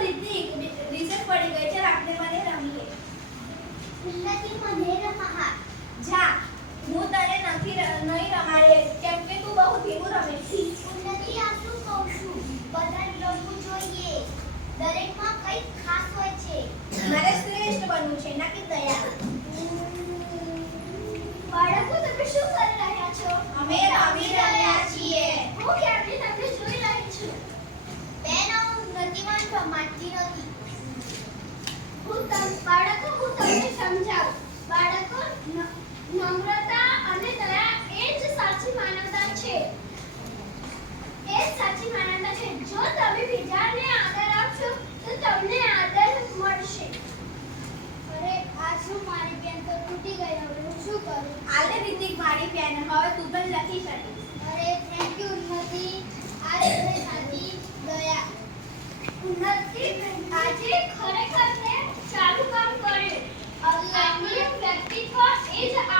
Hrithik recess પડી ગઈ છે આપણે મને રમીએ. ઉન્નતિ મને રમા. જા હું તને નહીં રમાડે કેમ કે તું બહુ ધીમું રમે છે. ઉન્નતિ આ શું કહું છું? બધાને રમવું જોઈએ. દરેકમાં કંઈક ખાસ હોય છે. મારે શ્રેષ્ઠ બનવું છે ના કે દયા. બાળકો તમે શું કરી રહ્યા છો? અમે રમી રહ્યા છીએ. હું ક્યારથી તમને જોઈ રહી છું. બેન ઉન્નતિમાં રમાડતી નથી. બાળકો હું તમને સમજાવું. બાળકો નમ્રતા અને દયા એ જ સાચી માનવતા છે. એ જ સાચી માનવતા છે. જો તમે બીજાને આદર આપશો તો તમને આદર મળશે. અરે આ શું મારી પેન તો તૂટી ગઈ. હવે હું શું કરું? આલે રિતિક મારી પેન હવે તું પણ લખી શકીશ. અરે થેન્ક યુ ઉન્નતિ. આ છે સાચી દયા. ઉન્નતિ આજે ખરેખર ને સારું કામ કર્યું. અલ્લાહનું વ્યક્તિત્વ એ જ